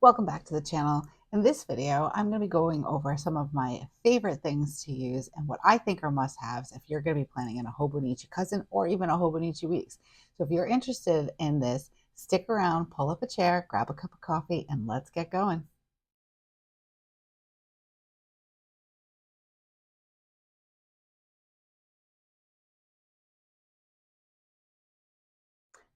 Welcome back to the channel. In this video, I'm going to be going over some of my favorite things to use and what I think are must-haves if you're going to be planning in a Hobonichi cousin or even a Hobonichi weeks. So if you're interested in this, stick around, pull up a chair, grab a cup of coffee, and let's get going.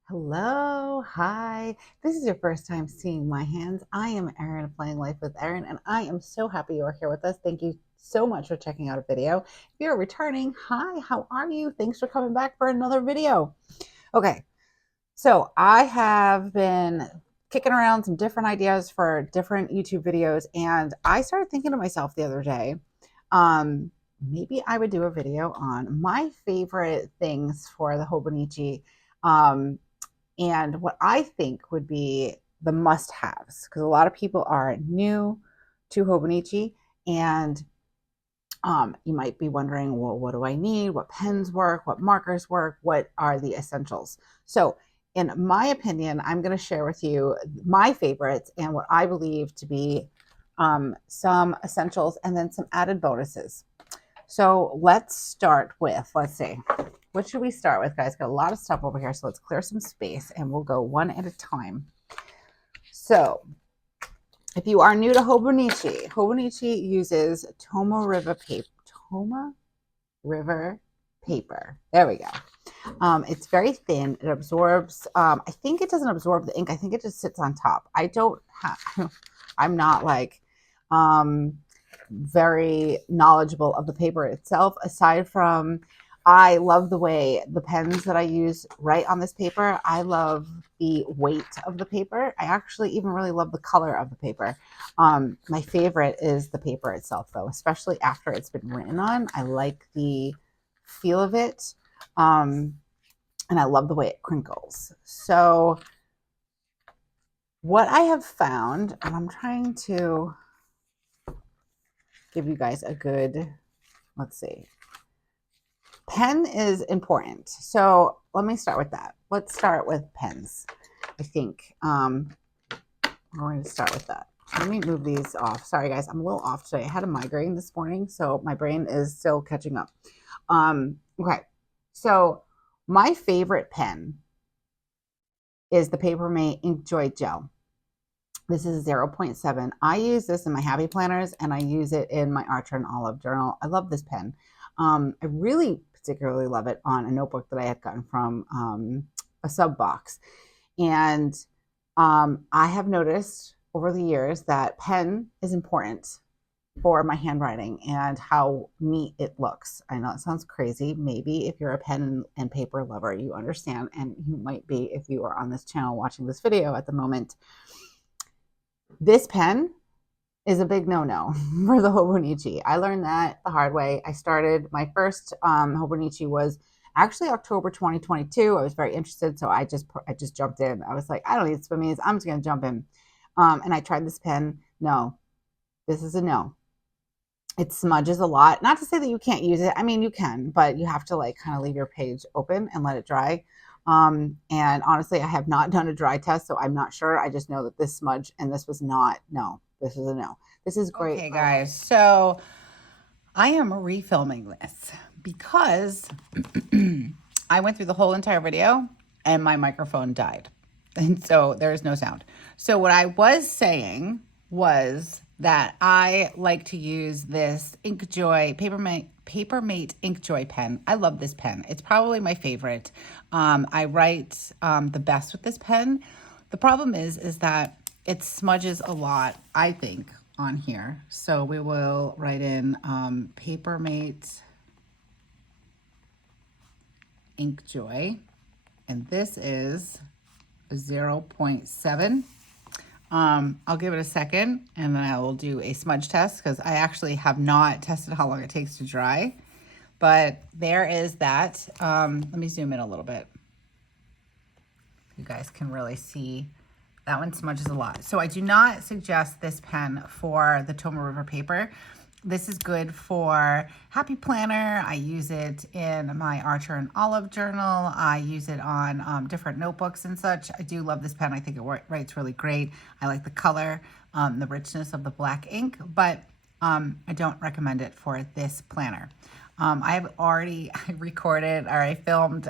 Hello, hi. This is your first time seeing my hands. I am Erin of Playing Life with Erin, and I am so happy you are here with us. Thank you so much for checking out a video. If you're returning, hi, how are you? Thanks for coming back for another video. Okay, so I have been kicking around some different ideas for different YouTube videos, and I started thinking to myself the other day, maybe I would do a video on my favorite things for the Hobonichi. And what I think would be the must-haves, because a lot of people are new to Hobonichi, and you might be wondering, well, what do I need? What pens work? What markers work? What are the essentials? So in my opinion, I'm going to share with you my favorites and what I believe to be some essentials and then some added bonuses. So let's start with, let's see, what should we start with, guys? Got a lot of stuff over here, so let's clear some space and we'll go one at a time. So if you are new to Hobonichi, Hobonichi uses Tomoe River paper. Tomoe River paper. There we go. It's very thin. It absorbs. I think it doesn't absorb the ink. I think it just sits on top. I don't have. I'm not like very knowledgeable of the paper itself. Aside from, I love the way the pens that I use write on this paper. I love the weight of the paper. I actually even really love the color of the paper. My favorite is the paper itself, though, especially after it's been written on. I like the feel of it, and I love the way it crinkles. So what I have found, and I'm trying to give you guys a good, let's see. Pen is important. So let me start with that. Let's start with pens. I think we're going to start with that. Let me move these off. Sorry, guys. I'm a little off today. I had a migraine this morning, so my brain is still catching up. Okay. So my favorite pen is the Papermate Inkjoy Gel. This is 0.7. I use this in my Happy Planners, and I use it in my Archer and Olive journal. I love this pen. I really particularly love it on a notebook that I had gotten from a sub box. And I have noticed over the years that pen is important for my handwriting and how neat it looks. I know it sounds crazy. Maybe if you're a pen and paper lover, you understand, and you might be if you are on this channel watching this video at the moment. This pen is a big no-no for the Hobonichi. I learned that the hard way. I started, my first Hobonichi was actually October 2022. I was very interested, so I just jumped in. I was like, I don't need swimmies. I'm just going to jump in. And I tried this pen. No, this is a no. It smudges a lot. Not to say that you can't use it. I mean, you can, but you have to like kind of leave your page open and let it dry. And honestly, I have not done a dry test, so I'm not sure. I just know that this smudge, and this was not, no, this is a no. This is great. Okay, guys, so I am refilming this because I went through the whole entire video and my microphone died. And so there's no sound. So what I was saying was that I like to use this Inkjoy Papermate Inkjoy pen. I love this pen. It's probably my favorite. I write the best with this pen. The problem is that it smudges a lot, I think, on here. So we will write in Papermate Inkjoy, and this is 0.7. I'll give it a second and then I will do a smudge test because I actually have not tested how long it takes to dry. But there is that. Let me zoom in a little bit. You guys can really see that one smudges a lot. So I do not suggest this pen for the Tomoe River paper. This is good for Happy Planner. I use it in my Archer and Olive journal. I use it on different notebooks and such. I do love this pen. I think it writes really great. I like the color, the richness of the black ink, but I don't recommend it for this planner. I have already recorded or I filmed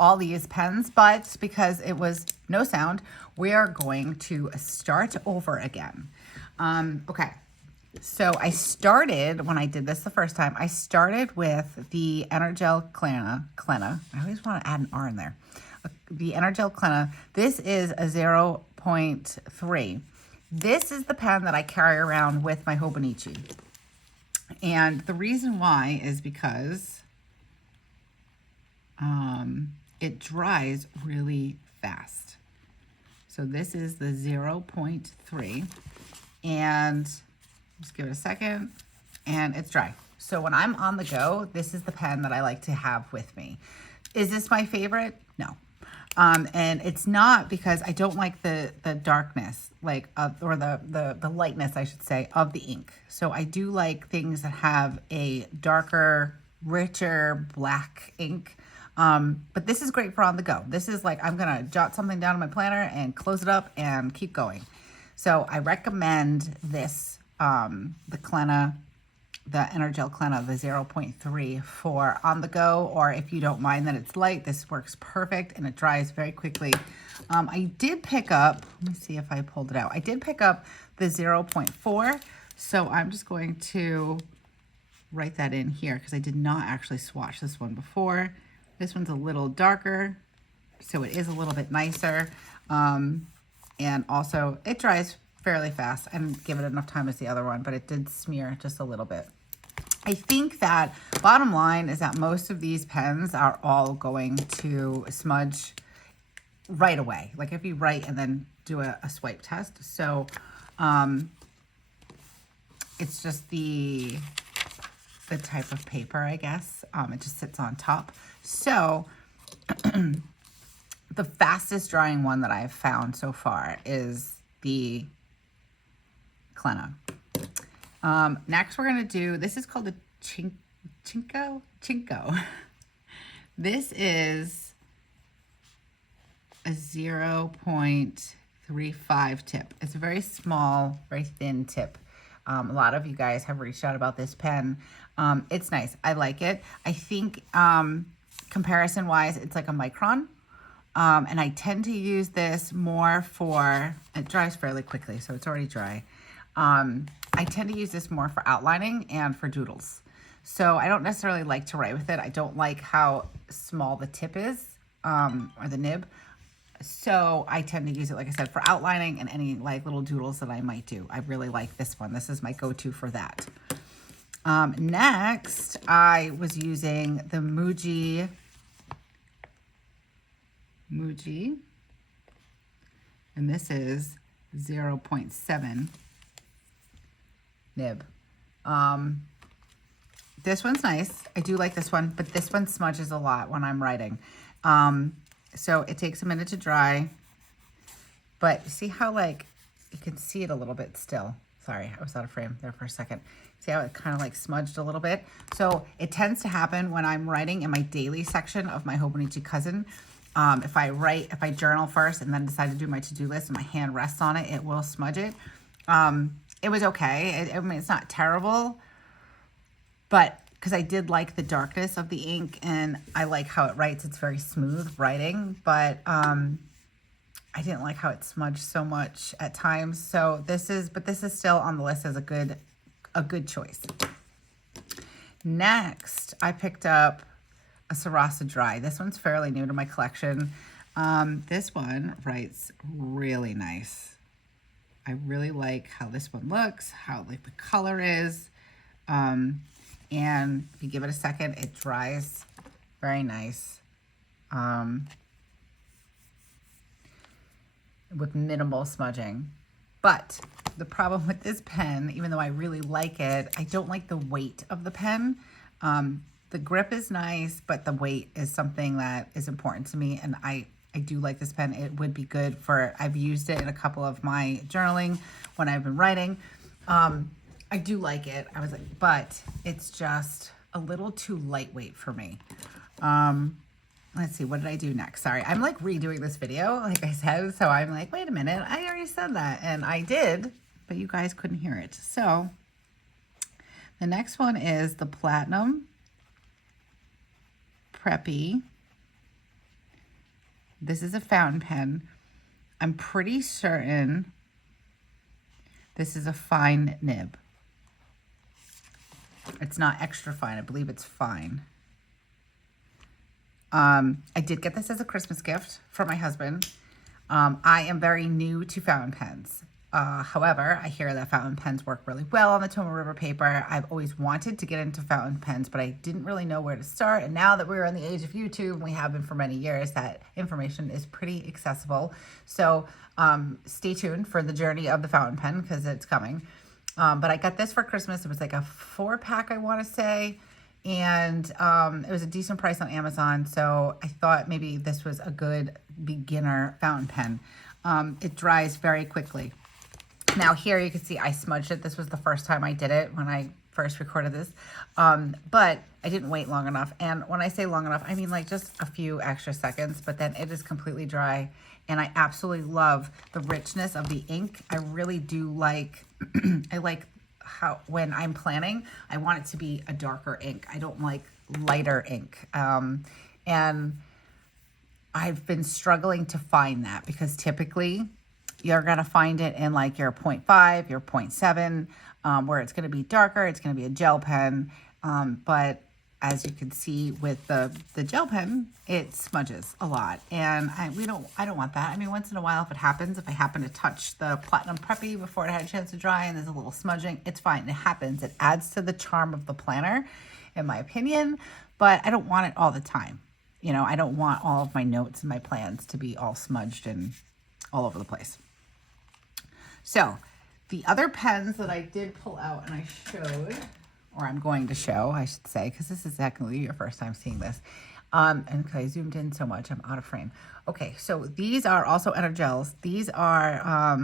all these pens, but because it was no sound, we are going to start over again. Okay. So I started, when I did this the first time, I started with the Energel Clenna. I always want to add an R in there. The Energel Clenna. This is a 0.3. This is the pen that I carry around with my Hobonichi. And the reason why is because it dries really fast. So this is the 0.3. And just give it a second, and it's dry. So when I'm on the go, this is the pen that I like to have with me. Is this my favorite? No. And it's not because I don't like the darkness, or the lightness, I should say, of the ink. So I do like things that have a darker, richer black ink. But this is great for on the go. This is like, I'm gonna jot something down in my planner and close it up and keep going. So I recommend this, the Clenna, the Energel Clenna, the 0.3 for on the go, or if you don't mind that it's light, this works perfect and it dries very quickly. I did pick up, let me see if I pulled it out. I did pick up the 0.4, so I'm just going to write that in here because I did not actually swatch this one before. This one's a little darker, so it is a little bit nicer. And also it dries fairly fast. I didn't give it enough time as the other one, but it did smear just a little bit. I think that bottom line is that most of these pens are all going to smudge right away. Like if you write and then do a swipe test. So it's just the type of paper, I guess. It just sits on top. So the fastest drying one that I've found so far is the Clenna. Next we're going to do, this is called a Chinko. This is a 0.35 tip. It's a very small, very thin tip. A lot of you guys have reached out about this pen. It's nice. I like it. I think comparison wise, it's like a micron. And I tend to use this more for, it dries fairly quickly, so it's already dry. I tend to use this more for outlining and for doodles. So I don't necessarily like to write with it. I don't like how small the tip is, or the nib. So I tend to use it, like I said, for outlining and any like little doodles that I might do. I really like this one. This is my go-to for that. Next, I was using the Muji, and this is 0.7 nib. This one's nice. I do like this one, but this one smudges a lot when I'm writing. So it takes a minute to dry, but you see how like, you can see it a little bit still. Sorry, I was out of frame there for a second. See how it kind of like smudged a little bit? So it tends to happen when I'm writing in my daily section of my Hobonichi Cousin. If I journal first and then decide to do my to-do list and my hand rests on it, it will smudge it. It was okay. I mean, it's not terrible, but because I did like the darkness of the ink and I like how it writes. It's very smooth writing, but I didn't like how it smudged so much at times. So this is still on the list as a good choice. Next, I picked up a Sarasa Dry. This one's fairly new to my collection. This one writes really nice. I really like how this one looks, how like the color is. And if you give it a second, it dries very nice. With minimal smudging. But the problem with this pen, even though I really like it, I don't like the weight of the pen. The grip is nice, but the weight is something that is important to me, and I do like this pen. It would be good for, I've used it in a couple of my journaling when I've been writing. I do like it. I was like, but it's just a little too lightweight for me. Let's see, what did I do next? Sorry, I'm like redoing this video, like I said. So I'm like, wait a minute, I already said that. And I did, but you guys couldn't hear it. So the next one is the Platinum Preppy. This is a fountain pen. I'm pretty certain this is a fine nib. It's not extra fine. I believe it's fine. I did get this as a Christmas gift for my husband. I am very new to fountain pens. However, I hear that fountain pens work really well on the Tomoe River paper. I've always wanted to get into fountain pens, but I didn't really know where to start. And now that we're in the age of YouTube, and we have been for many years, that information is pretty accessible. So stay tuned for the journey of the fountain pen because it's coming. But I got this for Christmas. It was like a 4-pack, I want to say. And it was a decent price on Amazon. So I thought maybe this was a good beginner fountain pen. It dries very quickly. Now here you can see I smudged it. This was the first time I did it when I first recorded this. But I didn't wait long enough. And when I say long enough, I mean like just a few extra seconds, but then it is completely dry. And I absolutely love the richness of the ink. I really do like, I like how when I'm planning, I want it to be a darker ink. I don't like lighter ink. And I've been struggling to find that because typically you're going to find it in like your 0.5, your 0.7, where it's going to be darker. It's going to be a gel pen. But as you can see with the gel pen, it smudges a lot. And I don't want that. I mean, once in a while, if it happens, if I happen to touch the Platinum Preppy before it had a chance to dry and there's a little smudging, it's fine. It happens. It adds to the charm of the planner, in my opinion, but I don't want it all the time. You know, I don't want all of my notes and my plans to be all smudged and all over the place. So the other pens that I did pull out and I showed, or I'm going to show, I should say, because this is technically your first time seeing this. And because I zoomed in so much, I'm out of frame. Okay, so these are also Energels. These are,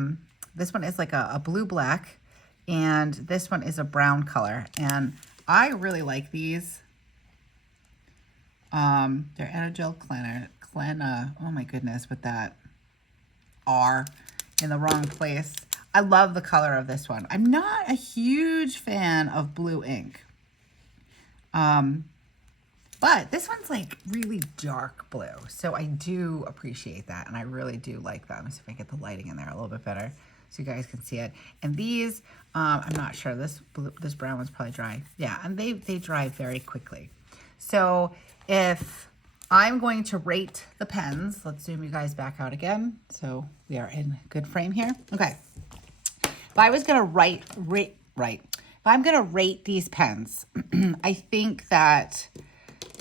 this one is like a blue-black, and this one is a brown color. And I really like these. They're Energel Clenna. Oh my goodness, with that R in the wrong place. I love the color of this one. I'm not a huge fan of blue ink. But this one's like really dark blue. So I do appreciate that. And I really do like that. Let me see if I can get the lighting in there a little bit better so you guys can see it. And these, I'm not sure. This brown one's probably dry. Yeah, and they dry very quickly. So if I'm going to rate the pens, let's zoom you guys back out again. So we are in good frame here. Okay. If I was going to if I'm going to rate these pens, I think that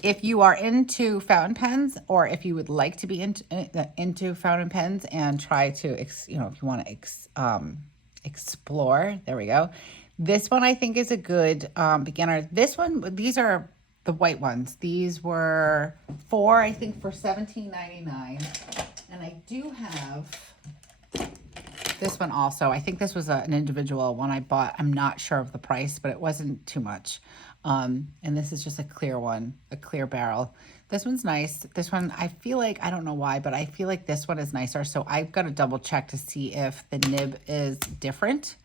if you are into fountain pens, or if you would like to be into fountain pens and try to, if you want to explore, there we go. This one I think is a good beginner. This one, these are the white ones. These were I think for $17.99, and I do have this one also. I think this was an individual one I bought. I'm not sure of the price, but it wasn't too much. And this is just a clear one, a clear barrel. This one's nice. This one, I feel like, I don't know why, but I feel like this one is nicer. So I've got to double check to see if the nib is different,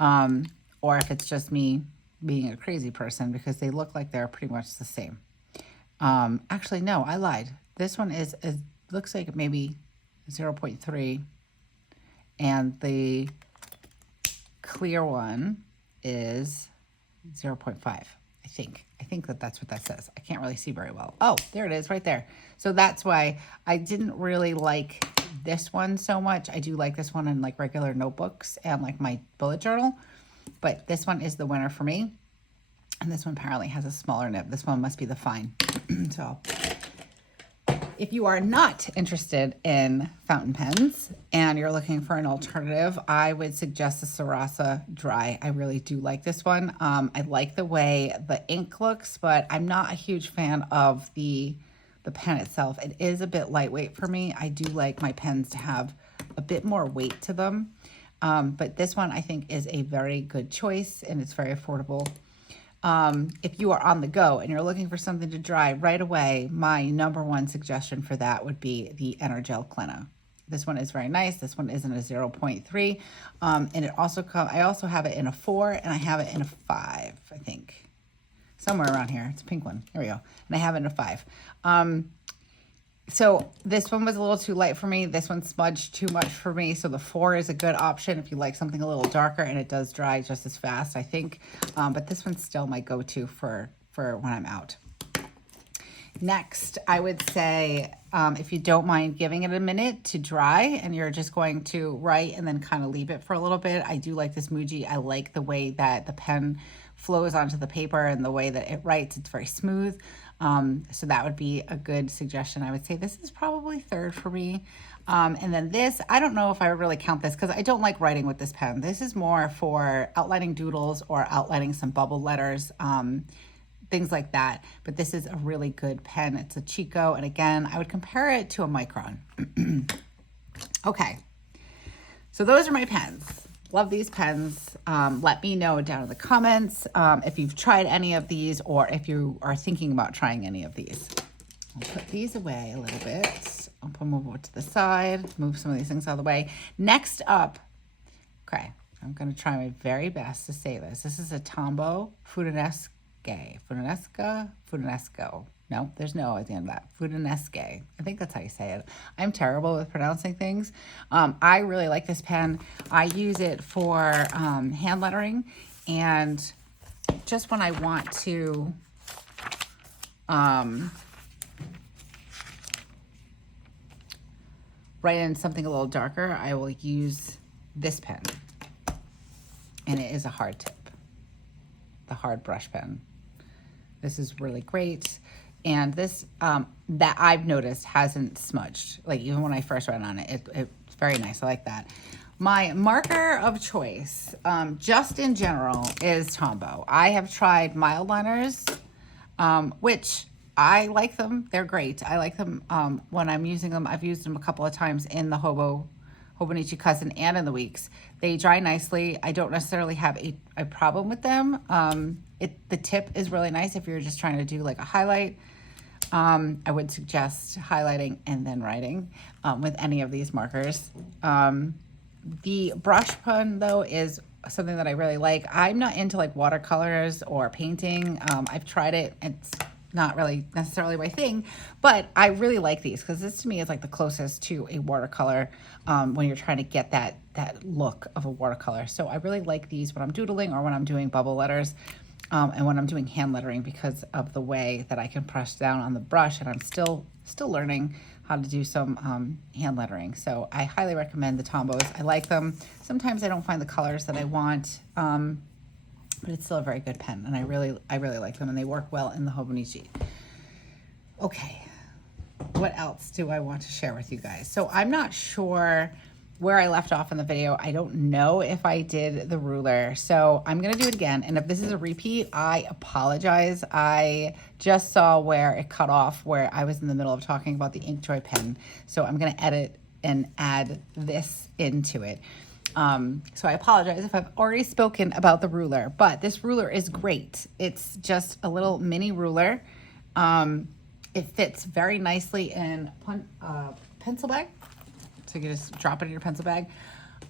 or if it's just me being a crazy person, because they look like they're pretty much the same. Actually, no, I lied. This one looks like maybe 0.3. And the clear one is 0.5, I think. I think that's what that says. I can't really see very well. Oh, there it is right there. So that's why I didn't really like this one so much. I do like this one in like regular notebooks and like my bullet journal. But this one is the winner for me. And this one apparently has a smaller nib. This one must be the fine. So if you are not interested in fountain pens and you're looking for an alternative, I would suggest the Sarasa Dry. I really do like this one. I like the way the ink looks, but I'm not a huge fan of the pen itself. It is a bit lightweight for me. I do like my pens to have a bit more weight to them. But this one I think is a very good choice, and it's very affordable. If you are on the go and you're looking for something to dry right away, my #1 suggestion for that would be the Energel Clina. This one is very nice. This one is in a 0.3. And it also I also have it in a 4, and I have it in a 5, I think. Somewhere around here. It's a pink one. There we go. And I have it in a 5. So this one was a little too light for me. This one smudged too much for me. So the 4 is a good option if you like something a little darker, and it does dry just as fast, I think. But this one's still my go-to for when I'm out. Next, I would say, if you don't mind giving it a minute to dry and you're just going to write and then kind of leave it for a little bit, I do like this Muji. I like the way that the pen flows onto the paper and the way that it writes. It's very smooth. So that would be a good suggestion. I would say this is probably 3rd for me. And then this, I don't know if I would really count this because I don't like writing with this pen. This is more for outlining doodles or outlining some bubble letters, things like that. But this is a really good pen. It's a Chico. And again, I would compare it to a Micron. Okay. So those are my pens. Love these pens. Let me know down in the comments if you've tried any of these or if you are thinking about trying any of these. I'll put these away a little bit. I'll put them over to the side, move some of these things out of the way. Next up, okay, I'm going to try my very best to say this. This is a Tombow Fudanesque. Fudanesco. No, there's no at the end of that. Fudanesque. I think that's how you say it. I'm terrible with pronouncing things. I really like this pen. I use it for hand lettering, and just when I want to write in something a little darker, I will use this pen. And it is a hard tip, the hard brush pen. This is really great. And this, that I've noticed hasn't smudged. Like even when I first went on it, it's very nice. I like that. My marker of choice, just in general, is Tombow. I have tried mild liners, which I like them. They're great. I like them when I'm using them. I've used them a couple of times in the Hobonichi Cousin and in the Weeks. They dry nicely. I don't necessarily have a problem with them. The tip is really nice if you're just trying to do like a highlight. I would suggest highlighting and then writing with any of these markers. The brush pen though is something that I really like. I'm not into like watercolors or painting. I've tried it. It's not really necessarily my thing, but I really like these because this to me is like the closest to a watercolor when you're trying to get that look of a watercolor. So I really like these when I'm doodling or when I'm doing bubble letters and when I'm doing hand lettering because of the way that I can press down on the brush, and I'm still learning how to do some hand lettering. So I highly recommend the Tombows. I like them. Sometimes I don't find the colors that I want, but it's still a very good pen, and I really like them, and they work well in the Hobonichi. Okay, what else do I want to share with you guys? So I'm not sure where I left off in the video. I don't know if I did the ruler, so I'm gonna do it again, and if this is a repeat, I apologize. I just saw where it cut off, where I was in the middle of talking about the Inkjoy pen, so I'm gonna edit and add this into it. So I apologize if I've already spoken about the ruler, but this ruler is great. It's just a little mini ruler. It fits very nicely in pencil bag. So you can just drop it in your pencil bag.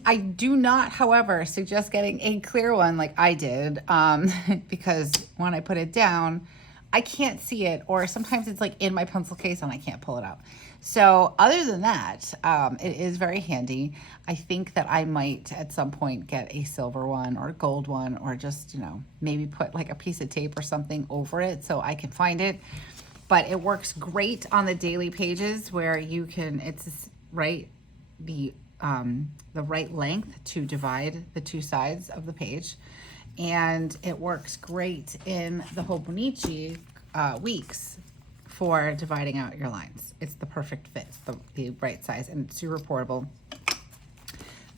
I do not, however, suggest getting a clear one like I did, because when I put it down, I can't see it, or sometimes it's like in my pencil case and I can't pull it out. So other than that, it is very handy. I think that I might at some point get a silver one or a gold one, or just, maybe put like a piece of tape or something over it so I can find it. But it works great on the daily pages where you can, it's right, the right length to divide the two sides of the page. And it works great in the Hobonichi Weeks for dividing out your lines. It's the perfect fit, the right size, and it's super portable.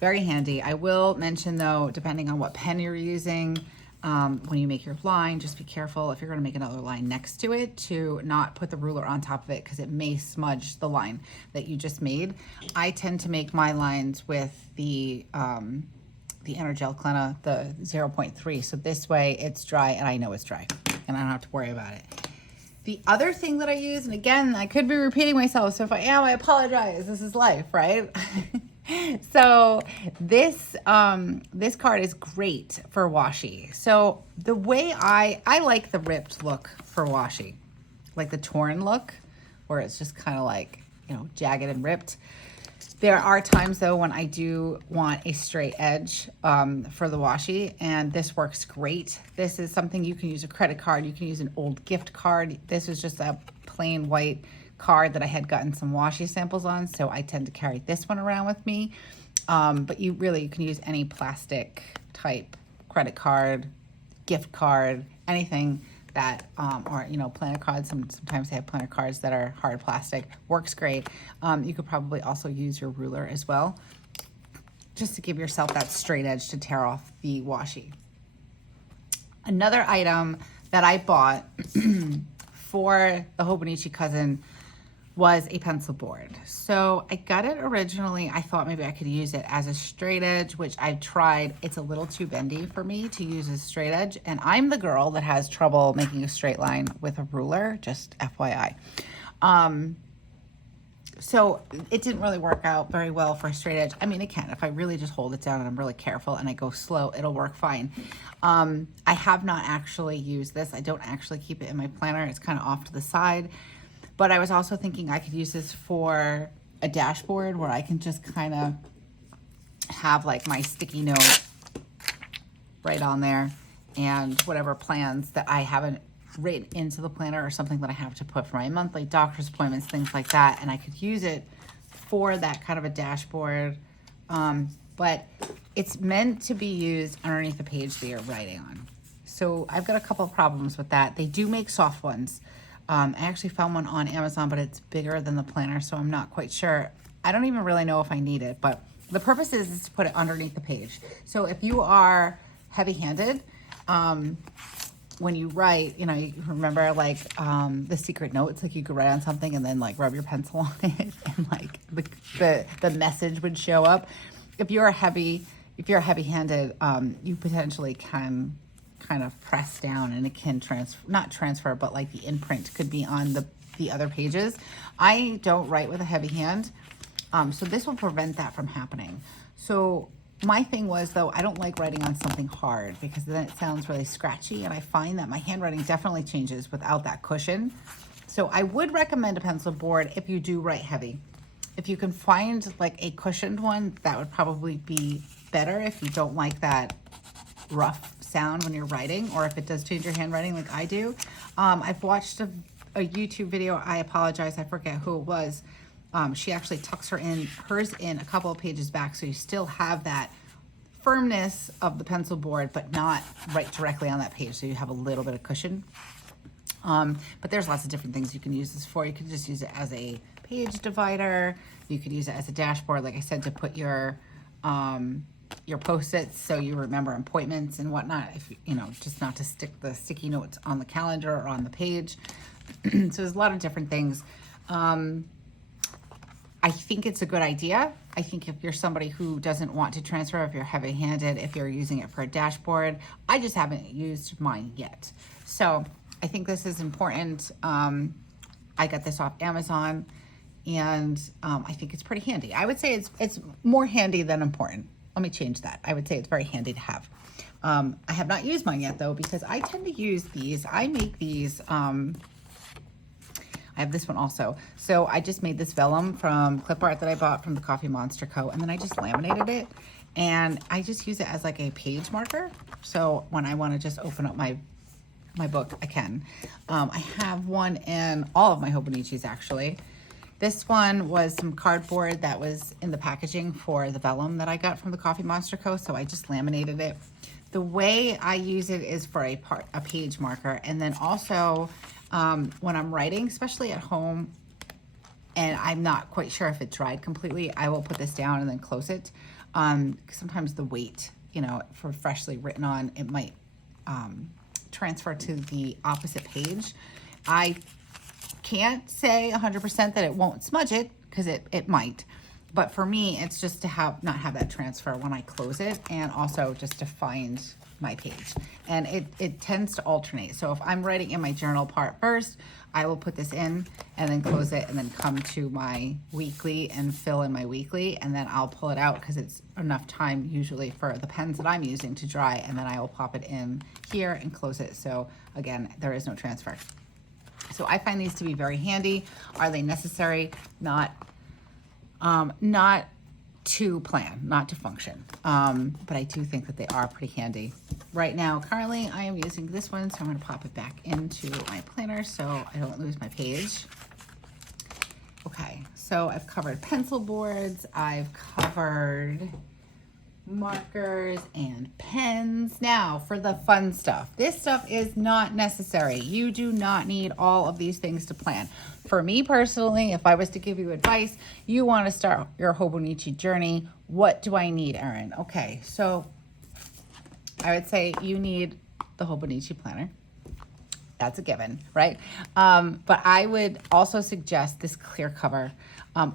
Very handy. I will mention though, depending on what pen you're using, when you make your line, just be careful if you're going to make another line next to it to not put the ruler on top of it because it may smudge the line that you just made. I tend to make my lines with the Energel Clenna, the 0.3. So this way it's dry and I know it's dry and I don't have to worry about it. The other thing that I use, and again, I could be repeating myself, so if I am, I apologize. This is life, right? So this card is great for washi. So the way I like the ripped look for washi, like the torn look, where it's just kind of like, you know, jagged and ripped. There are times though when I do want a straight edge for the washi, and this works great. This is something you can use a credit card, you can use an old gift card. This is just a plain white card that I had gotten some washi samples on, so I tend to carry this one around with me. But you can use any plastic type credit card, gift card, anything that, or, you know, planner cards. Sometimes they have planner cards that are hard plastic. Works great. You could probably also use your ruler as well, just to give yourself that straight edge to tear off the washi. Another item that I bought for the Hobonichi cousin was a pencil board. So I got it originally, I thought maybe I could use it as a straight edge, which I've tried. It's a little too bendy for me to use as straight edge. And I'm the girl that has trouble making a straight line with a ruler, just FYI. So it didn't really work out very well for a straight edge. I mean, it can. If I really just hold it down and I'm really careful and I go slow, it'll work fine. I have not actually used this. I don't actually keep it in my planner. It's kind of off to the side. But I was also thinking I could use this for a dashboard where I can just kind of have like my sticky note right on there and whatever plans that I haven't written into the planner or something that I have to put for my monthly doctor's appointments, things like that. And I could use it for that kind of a dashboard. But it's meant to be used underneath the page that you're writing on. So I've got a couple of problems with that. They do make soft ones. I actually found one on Amazon, but it's bigger than the planner, so I'm not quite sure. I don't even really know if I need it, but the purpose is to put it underneath the page. So if you are heavy-handed, when you write, you know, you remember like the secret notes, like you could write on something and then like rub your pencil on it and like the message would show up. If you're heavy-handed, you potentially can kind of press down and it can not transfer, but like the imprint could be on the other pages. I don't write with a heavy hand, so this will prevent that from happening. So my thing was though, I don't like writing on something hard because then it sounds really scratchy, and I find that my handwriting definitely changes without that cushion. So I would recommend a pencil board if you do write heavy. If you can find like a cushioned one, that would probably be better if you don't like that rough sound when you're writing, or if it does change your handwriting like I do. I've watched a YouTube video, I apologize, I forget who it was. She actually tucks hers in a couple of pages back, so you still have that firmness of the pencil board, but not right directly on that page, so you have a little bit of cushion. But there's lots of different things you can use this for. You can just use it as a page divider. You could use it as a dashboard, like I said, to put your Post-its so you remember appointments and whatnot, if you know, just not to stick the sticky notes on the calendar or on the page. So there's a lot of different things. I think it's a good idea. I think if you're somebody who doesn't want to transfer, if you're heavy-handed, if you're using it for a dashboard, I just haven't used mine yet. So I think this is important. I got this off Amazon, and I think it's pretty handy. I would say it's more handy than important. Let me change that. I would say it's very handy to have. I have not used mine yet though, because I tend to use these. I make these, I have this one also. So I just made this vellum from clip art that I bought from the Coffee Monster Co. And then I just laminated it. And I just use it as like a page marker. So when I want to just open up my book, I can. I have one in all of my Hobonichis actually. This one was some cardboard that was in the packaging for the vellum that I got from the Coffee Monster Co. So I just laminated it. The way I use it is for a page marker, and then also when I'm writing, especially at home, and I'm not quite sure if it dried completely, I will put this down and then close it. Sometimes the weight, you know, for freshly written on, it might transfer to the opposite page. I can't say 100% that it won't smudge it, because it might. But for me, it's just to not have that transfer when I close it, and also just to find my page. And it tends to alternate. So if I'm writing in my journal part first, I will put this in and then close it and then come to my weekly and fill in my weekly, and then I'll pull it out because it's enough time usually for the pens that I'm using to dry, and then I will pop it in here and close it. So again, there is no transfer. So I find these to be very handy. Are they necessary? Not to plan, not to function. But I do think that they are pretty handy. Right now, currently, I am using this one, so I'm going to pop it back into my planner so I don't lose my page. Okay, so I've covered pencil boards, I've covered markers and pens. Now for the fun stuff. This stuff is not necessary. You do not need all of these things to plan. For me personally, if I was to give you advice, you want to start your Hobonichi journey. What do I need, Erin? Okay, so I would say you need the Hobonichi planner. That's a given, right? But I would also suggest this clear cover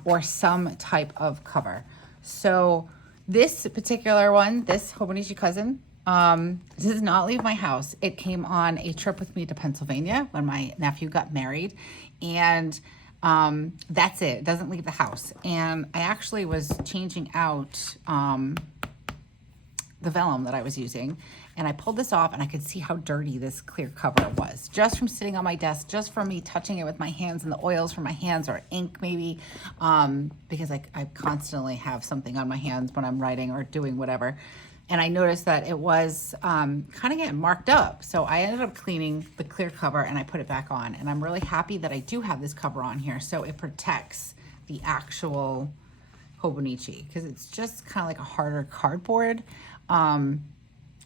or some type of cover. So this particular one, this Hobonichi Cousin, does not leave my house. It came on a trip with me to Pennsylvania when my nephew got married, and that's it. It doesn't leave the house. And I actually was changing out the vellum that I was using, and I pulled this off and I could see how dirty this clear cover was just from sitting on my desk, just from me touching it with my hands and the oils from my hands, or ink maybe, because I constantly have something on my hands when I'm writing or doing whatever. And I noticed that it was kind of getting marked up. So I ended up cleaning the clear cover and I put it back on. And I'm really happy that I do have this cover on here, so it protects the actual Hobonichi, because it's just kind of like a harder cardboard.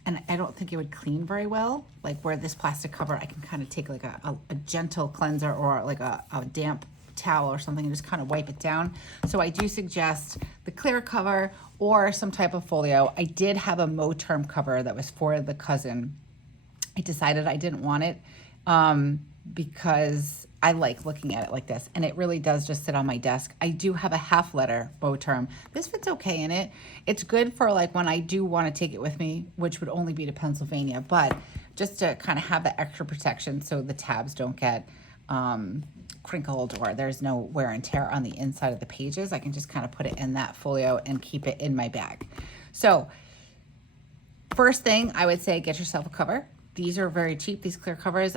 And I don't think it would clean very well. Like where this plastic cover, I can kind of take like a gentle cleanser or like a damp towel or something and just kind of wipe it down. So I do suggest the clear cover or some type of folio. I did have a Moterm cover that was for the cousin. I decided I didn't want it because I like looking at it like this, and it really does just sit on my desk. I do have a half letter Moterm. This fits okay in it. It's good for like when I do want to take it with me, which would only be to Pennsylvania, but just to kind of have the extra protection so the tabs don't get crinkled or there's no wear and tear on the inside of the pages. I can just kind of put it in that folio and keep it in my bag. So first thing I would say, get yourself a cover. These are very cheap, these clear covers.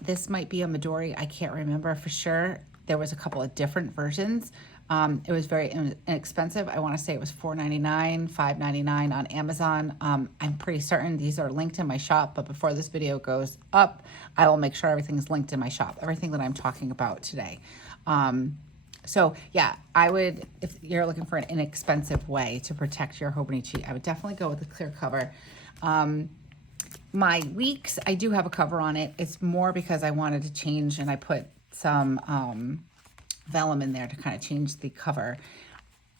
This might be a Midori, I can't remember for sure. There was a couple of different versions. It was very inexpensive. I wanna say it was $4.99, $5.99 on Amazon. I'm pretty certain these are linked in my shop, but before this video goes up, I will make sure everything is linked in my shop, everything that I'm talking about today. So yeah, I would, if you're looking for an inexpensive way to protect your Hobonichi, I would definitely go with the clear cover. My weeks, I do have a cover on it. It's more because I wanted to change, and I put some vellum in there to kind of change the cover.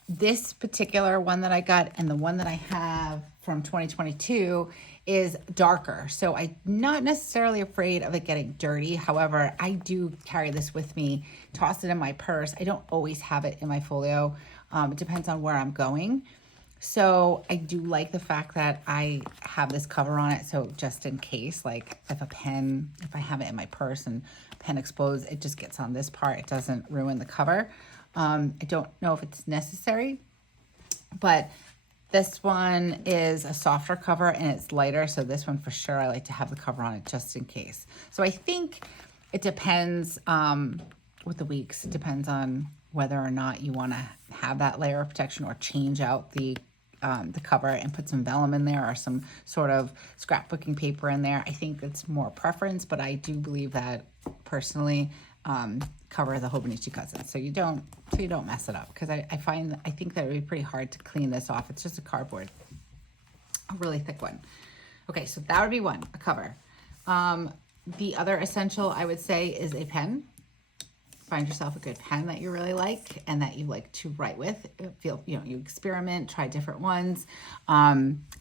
This particular one that I got and the one that I have from 2022 is darker. So I'm not necessarily afraid of it getting dirty. However, I do carry this with me, toss it in my purse. I don't always have it in my folio. It depends on where I'm going. So I do like the fact that I have this cover on it. So just in case, like if I have it in my purse and pen explodes, it just gets on this part. It doesn't ruin the cover. I don't know if it's necessary, but this one is a softer cover and it's lighter. So this one for sure, I like to have the cover on it just in case. So I think it depends with the weeks. It depends on whether or not you want to have that layer of protection or change out the cover and put some vellum in there or some sort of scrapbooking paper in there. I think it's more preference, but I do believe that personally cover the Hobonichi Cousin so you don't mess it up, because I think that it would be pretty hard to clean this off. It's just a cardboard, a really thick one. Okay, so that would be one, a cover. The other essential I would say is a pen. Find yourself a good pen that you really like and that you like to write with. You experiment, try different ones.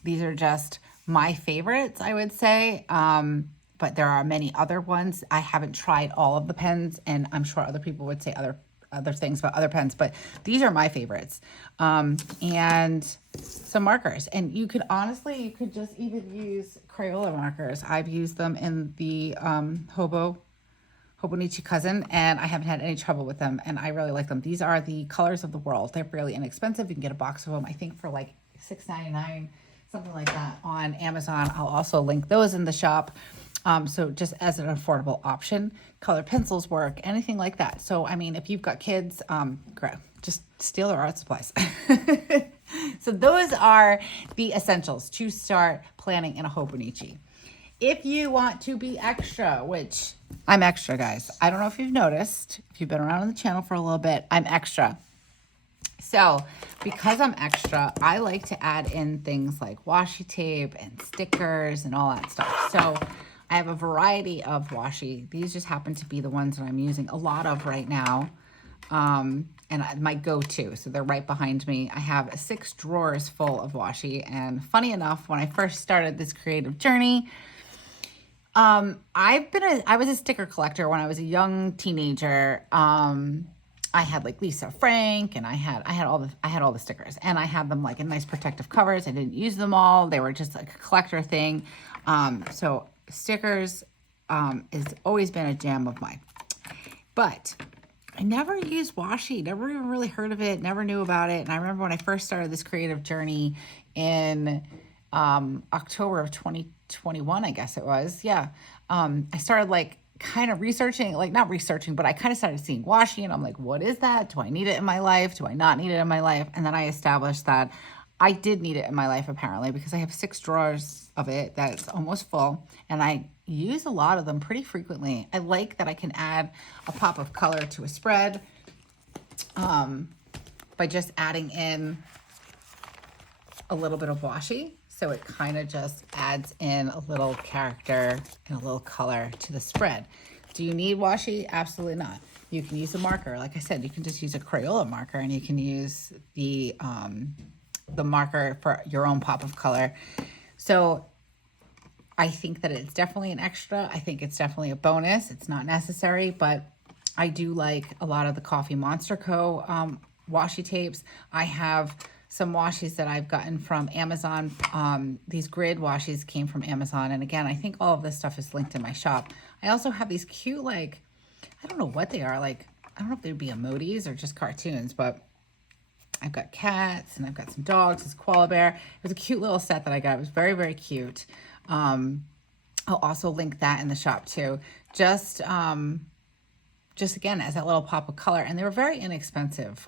These are just my favorites, I would say. But there are many other ones. I haven't tried all of the pens, and I'm sure other people would say other things about other pens, but these are my favorites. And some markers. And you could honestly, you could just even use Crayola markers. I've used them in the Hobonichi cousin, and I haven't had any trouble with them, and I really like them. These are the Colors of the World. They're fairly inexpensive. You can get a box of them, I think, for like $6.99, something like that, on Amazon. I'll also link those in the shop. So just as an affordable option, colored pencils work, anything like that. So, I mean, if you've got kids, just steal their art supplies. So those are the essentials to start planning in a Hobonichi. If you want to be extra, which I'm extra, guys. I don't know if you've noticed, if you've been around on the channel for a little bit, I'm extra. So because I'm extra, I like to add in things like washi tape and stickers and all that stuff. So I have a variety of washi. These just happen to be the ones that I'm using a lot of right now. And my go-to, so they're right behind me. I have 6 drawers full of washi. And funny enough, when I first started this creative journey, I was a sticker collector when I was a young teenager. I had like Lisa Frank, and I had all the stickers, and I had them like in nice protective covers. I didn't use them all. They were just like a collector thing. So stickers has always been a jam of mine. But I never used washi, never even really heard of it, never knew about it. And I remember when I first started this creative journey in October of 2021, I guess it was. Yeah. I started like kind of researching, like not researching, but I kind of started seeing washi, and I'm like, what is that? Do I need it in my life? Do I not need it in my life? And then I established that I did need it in my life, apparently, because I have 6 drawers of it that's almost full, and I use a lot of them pretty frequently. I like that I can add a pop of color to a spread by just adding in a little bit of washi. So it kind of just adds in a little character and a little color to the spread. Do you need washi? Absolutely not. You can use a marker. Like I said, you can just use a Crayola marker, and you can use the marker for your own pop of color. So I think that it's definitely an extra. I think it's definitely a bonus. It's not necessary, but I do like a lot of the Coffee Monster Co. Washi tapes. I have some washis that I've gotten from Amazon. These grid washis came from Amazon. And again, I think all of this stuff is linked in my shop. I also have these cute, like, I don't know what they are. Like, I don't know if they'd be emojis or just cartoons, but I've got cats and I've got some dogs. This koala bear. It was a cute little set that I got. It was very, very cute. I'll also link that in the shop too. Just again, as that little pop of color. And they were very inexpensive.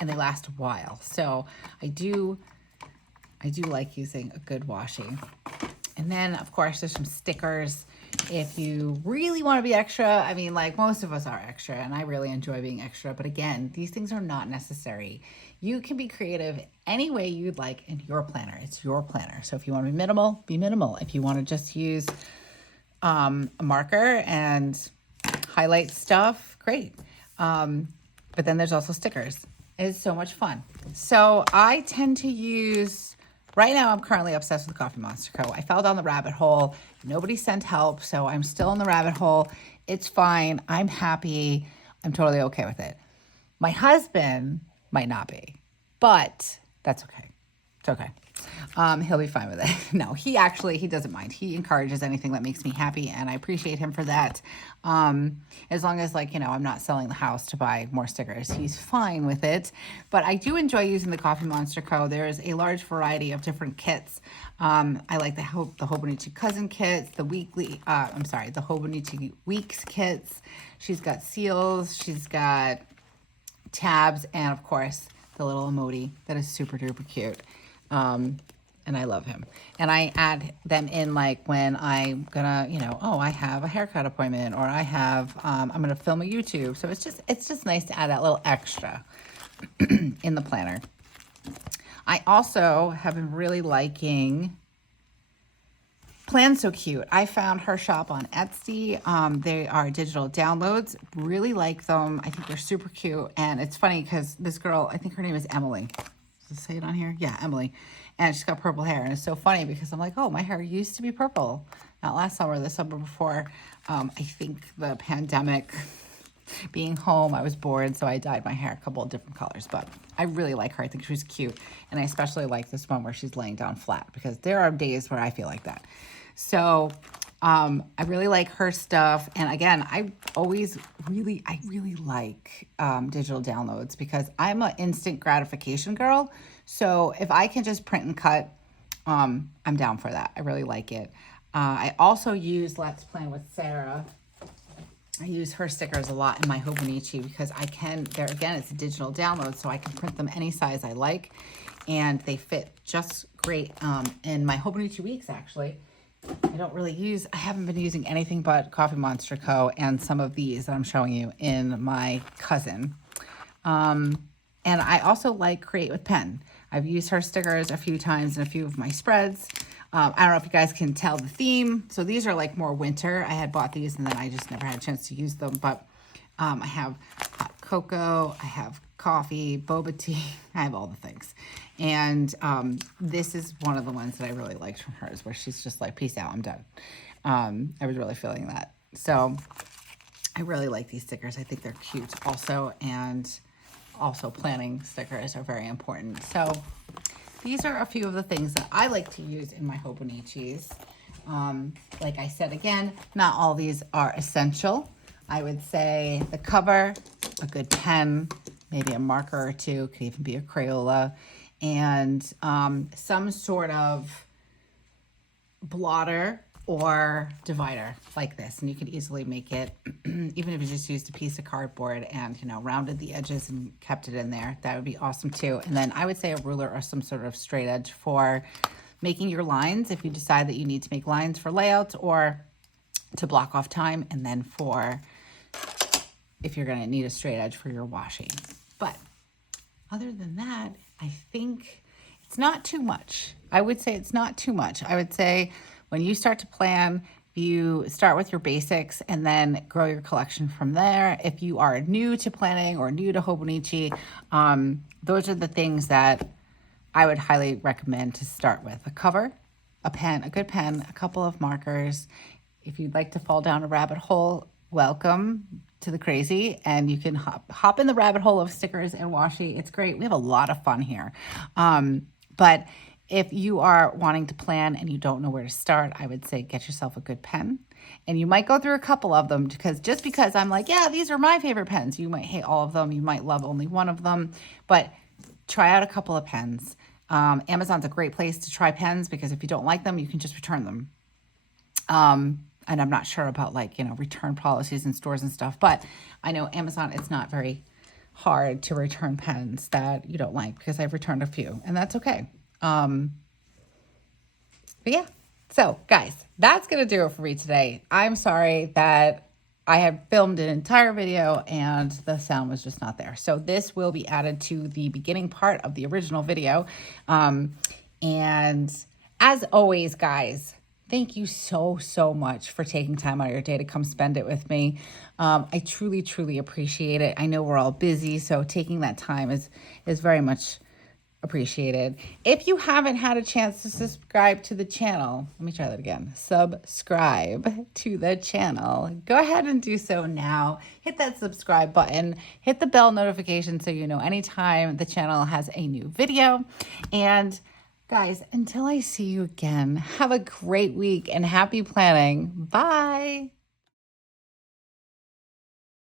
And they last a while. So I do like using a good washi. And then of course there's some stickers. If you really want to be extra, I mean, like most of us are extra, and I really enjoy being extra, but again, these things are not necessary. You can be creative any way you'd like in your planner. It's your planner. So if you want to be minimal, be minimal. If you want to just use a marker and highlight stuff, great. But then there's also stickers. It's so much fun. So I tend to use, right now I'm currently obsessed with Coffee Monster Co. I fell down the rabbit hole. Nobody sent help, so I'm still in the rabbit hole. It's fine. I'm happy. I'm totally okay with it. My husband might not be, but that's okay. It's okay. He'll be fine with it. No, he doesn't mind. He encourages anything that makes me happy, and I appreciate him for that. As long as, like, I'm not selling the house to buy more stickers, he's fine with it. But I do enjoy using the Coffee Monster Co. There's a large variety of different kits. I like the Hobonichi cousin kits, the Hobonichi weeks kits. She's got seals, she's got tabs, and of course the little emoji that is super duper cute. And I love him. And I add them in like when I'm gonna, I have a haircut appointment, or I have, I'm gonna film a YouTube. So it's just nice to add that little extra in the planner. I also have been really liking Plan So Cute. I found her shop on Etsy. They are digital downloads. Really like them. I think they're super cute. And it's funny because this girl, I think her name is Emily. Does it say it on here? Yeah, Emily. and she's got purple hair. And it's so funny because I'm like, oh, my hair used to be purple. Not last summer, the summer before. I think the pandemic, being home, I was bored, so I dyed my hair a couple of different colors. But I really like her. I think she's cute. And I especially like this one where she's laying down flat, because there are days where I feel like that. So I really like her stuff. And again, I really like digital downloads, because I'm an instant gratification girl. So if I can just print and cut, I'm down for that. I really like it. I also use Let's Plan with Sarah. I use her stickers a lot in my Hobonichi, because I can, there again, it's a digital download, so I can print them any size I like, and they fit just great in my Hobonichi weeks, actually. I haven't been using anything but Coffee Monster Co. and some of these that I'm showing you in my cousin. And I also like Create with Pen. I've used her stickers a few times in a few of my spreads. I don't know if you guys can tell the theme. So these are like more winter. I had bought these and then I just never had a chance to use them. But I have hot cocoa, I have coffee, boba tea, I have all the things. And this is one of the ones that I really liked from hers, where she's just like, peace out, I'm done. I was really feeling that. So I really like these stickers. I think they're cute also. And also planning stickers are very important. So these are a few of the things that I like to use in my Hobonichis. Like I said, again, not all these are essential. I would say the cover, a good pen, maybe a marker or two, could even be a Crayola, and some sort of blotter or divider like this. And you could easily make it, even if you just used a piece of cardboard and, you know, rounded the edges and kept it in there, that would be awesome too. And then I would say a ruler or some sort of straight edge for making your lines, if you decide that you need to make lines for layouts or to block off time, and then for if you're going to need a straight edge for your washi. But other than that, I think it's not too much. I would say it's not too much. I would say when you start to plan, you start with your basics and then grow your collection from there. If you are new to planning or new to Hobonichi, those are the things that I would highly recommend to start with. A cover, a pen, a good pen, a couple of markers. If you'd like to fall down a rabbit hole, welcome to the crazy, and you can hop in the rabbit hole of stickers and washi. It's great. We have a lot of fun here. But if you are wanting to plan and you don't know where to start, I would say get yourself a good pen. And you might go through a couple of them, because just because I'm like, yeah, these are my favorite pens, you might hate all of them. You might love only one of them, but try out a couple of pens. Amazon's a great place to try pens, because if you don't like them, you can just return them. And I'm not sure about, like, you know, return policies in stores and stuff, but I know Amazon, it's not very hard to return pens that you don't like, because I've returned a few, and that's okay. But yeah, so guys, that's going to do it for me today. I'm sorry that I had filmed an entire video and the sound was just not there. So this will be added to the beginning part of the original video. And as always, guys, thank you so much for taking time out of your day to come spend it with me. I truly appreciate it. I know we're all busy, so taking that time is very much appreciated. If you haven't had a chance to subscribe to the channel, let me try that again. Subscribe to the channel. Go ahead and do so now. Hit that subscribe button. Hit the bell notification so you know anytime the channel has a new video. And guys, until I see you again, have a great week and happy planning. Bye.